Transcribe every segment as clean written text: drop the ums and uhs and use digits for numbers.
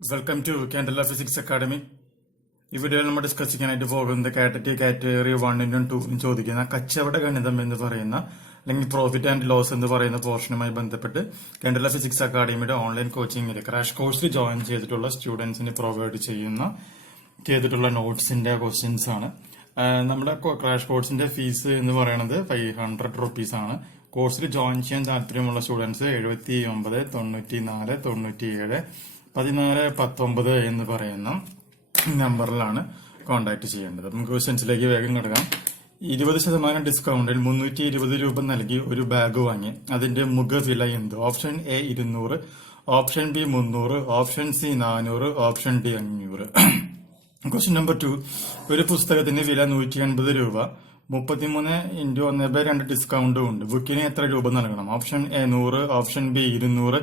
Welcome to Candela Physics Academy. ഈ വീഡിയോയിൽ നമ്മൾ ഡിസ്കസ് ചെയ്യാനായിട്ട് പോകുന്നത് KTET കാറ്റഗറി 1 2 ചോദിക്കുന്ന കച്ചവട ഗണിതം എന്ന് പറയുന്ന അല്ലെങ്കിൽ പ്രോഫിറ്റ് ആൻഡ് ലോസ് എന്ന് പറയുന്ന പോർഷനുമായി ബന്ധപ്പെട്ട് കാൻഡല ഫിസിക്സ് അക്കാഡമിയുടെ ഓൺലൈൻ കോച്ചിങ്ങിൽ ക്രാഷ് കോഴ്സിൽ ജോയിൻ ചെയ്തിട്ടുള്ള സ്റ്റുഡൻസിന് പ്രൊവൈഡ് ചെയ്തിട്ടുള്ള നോട്ട്സിന്റെ ക്വസ്റ്റ്യൻസ് ആണ്. നമ്മുടെ ക്രാഷ് കോഴ്സിന്റെ ഫീസ് എന്ന് പറയുന്നത് 500 rupees ആണ്. കോഴ്സിൽ ജോയിൻ ചെയ്യാൻ താല്പര്യമുള്ള സ്റ്റുഡൻസ് 79 94 97 14 19 എന്ന് പറയുന്ന നമ്പറിലാണ് കോൺടാക്ട് ചെയ്യേണ്ടത്. നമുക്ക് ക്വസ്റ്റ്യൻസിലേക്ക് വേഗം കിടക്കാം. 20% ഡിസ്കൗണ്ടിൽ 320 രൂപ നൽകി ഒരു ബാഗ് വാങ്ങി. അതിന്റെ മുഖവില എന്ത്? Option A 200, option B 300, option C 400, option D 500. Question number 2. ഒരു പുസ്തകത്തിന്റെ വില 180 രൂപ. 33x1/2 ഡിസ്കൗണ്ടും ഉണ്ട്. ബുക്കിന് എത്ര രൂപ നൽകണം? Option A 100, option B 200,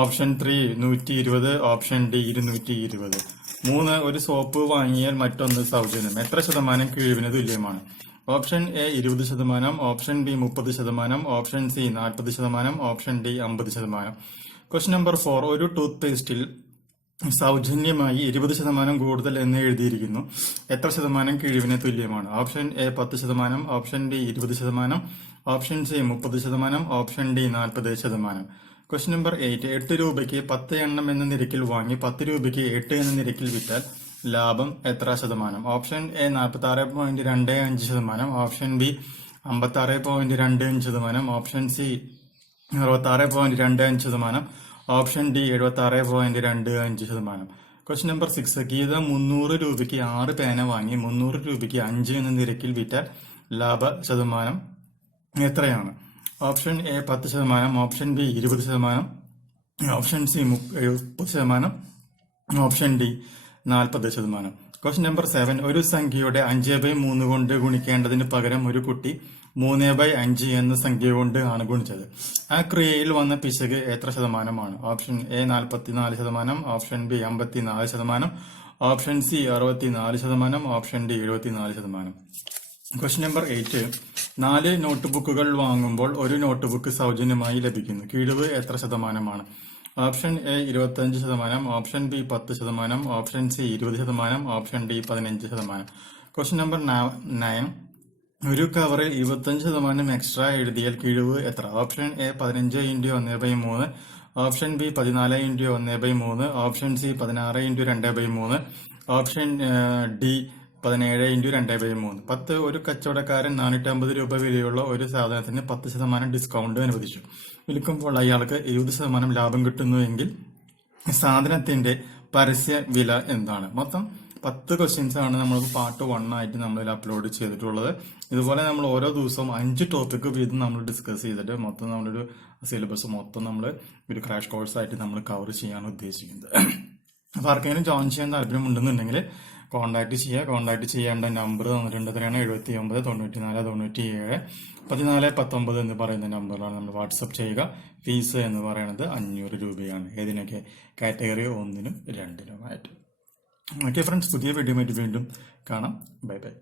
option 3 120, option D 220. 3. ഒരു സോപ്പ് വാങ്ങിയാൽ മറ്റൊന്ന് സൗജന്യം. എത്ര ശതമാനം കിഴിവിന് തുല്യമാണ്? Option A 20%, option B 30%, option C 40%, option D 50%. Question number 4. ഒരു ടൂത്ത് പേസ്റ്റിൽ സൗജന്യമായി 20% കൂടുതൽ എന്ന് എഴുതിയിരിക്കുന്നു. എത്ര ശതമാനം കിഴിവിന് തുല്യമാണ്? Option A 10%, option B 20%, option C 30%, option D 40%. Question number 8. 8 രൂപയ്ക്ക് 10 എണ്ണം എന്ന നിരക്കിൽ വാങ്ങി 10 രൂപയ്ക്ക് 8 എന്ന നിരക്കിൽ വിറ്റാൽ ലാഭം എത്ര ശതമാനം? Option a 46.25%, option b 56.25%, option c 66.25%, option d 76.25%. Question number 6. Geetha 300 രൂപയ്ക്ക് 6 പേന വാങ്ങി 300 രൂപയ്ക്ക് 5 എന്ന നിരക്കിൽ വിറ്റാൽ ലാഭ ശതമാനം എത്രയാണ്? Option A 10%, option B 20%, option C 70%, option D 40%. Question number 7. ഒരു സംഖ്യയുടെ 5/3 കൊണ്ട് ഗുണിക്കേണ്ടതിന് പകരം ഒരു കുട്ടി 3/5 എന്ന സംഖ്യ കൊണ്ട് ആണ് ഗുണിച്ചത്. ആ ക്രിയയിൽ വന്ന പിശക് എത്ര ശതമാനമാണ്? Option A 44%, option B 54%, option C 64%, option D 74%. Question number 8. 4 നോട്ട്ബുക്കുകൾ വാങ്ങുമ്പോൾ ഒരു നോട്ട്ബുക്ക് സൗജന്യമായി ലഭിക്കുന്നു. കിഴിവ് എത്ര ശതമാനമാണ്? Option A 25%, option B 10%, option C 20%, option D 15%. Question number 9. ഒരു കവറിൽ 25% എക്സ്ട്രാ എഴുതിയാൽ കിഴിവ് എത്ര? Option A 15x1/3, option B 14x1/3, option C 16x2/3, option D 17x2/3. 10. ഒരു കച്ചവടക്കാരൻ 450 രൂപ വിലയുള്ള ഒരു സാധനത്തിന് 10% ഡിസ്കൗണ്ട് അനുവദിച്ചു. വിൽക്കുമ്പോൾ അയാൾക്ക് 20% ലാഭം കിട്ടുന്നുവെങ്കിൽ സാധനത്തിന്റെ പരസ്യ വില എന്താണ്? മൊത്തം 10 ക്വസ്റ്റ്യൻസ് ആണ് നമ്മൾ പാർട്ട് 1 ആയിട്ട് നമ്മൾ അപ്ലോഡ് ചെയ്തിട്ടുള്ളത്. ഇതുപോലെ നമ്മൾ ഓരോ ദിവസവും 5 ടോപ്പിക് വീതം നമ്മൾ ഡിസ്കസ് ചെയ്തിട്ട് മൊത്തം നമ്മളൊരു സിലബസ് മൊത്തം നമ്മൾ ഒരു ക്രാഷ് കോഴ്സ് ആയിട്ട് നമ്മൾ കവർ ചെയ്യാൻ ഉദ്ദേശിക്കുന്നത്. അപ്പൊ ആർക്കെങ്കിലും ജോയിൻ ചെയ്യാൻ താല്പര്യമുണ്ടെന്നുണ്ടെങ്കിൽ കോൺടാക്ട് ചെയ്യേണ്ട നമ്പർ തന്നിട്ടുണ്ട്. 79 94 97 14 19 എന്ന് പറയുന്ന നമ്പറിലാണ് നമ്മൾ വാട്സപ്പ് ചെയ്യുക. ഫീസ് എന്ന് പറയുന്നത് 500 രൂപയാണ്. ഏതിനൊക്കെ? കാറ്റഗറി 1 നും 2 നുമായിട്ട്. ഓക്കെ ഫ്രണ്ട്സ്, പുതിയ വീഡിയോ ആയിട്ട് വീണ്ടും കാണാം. Bye bye.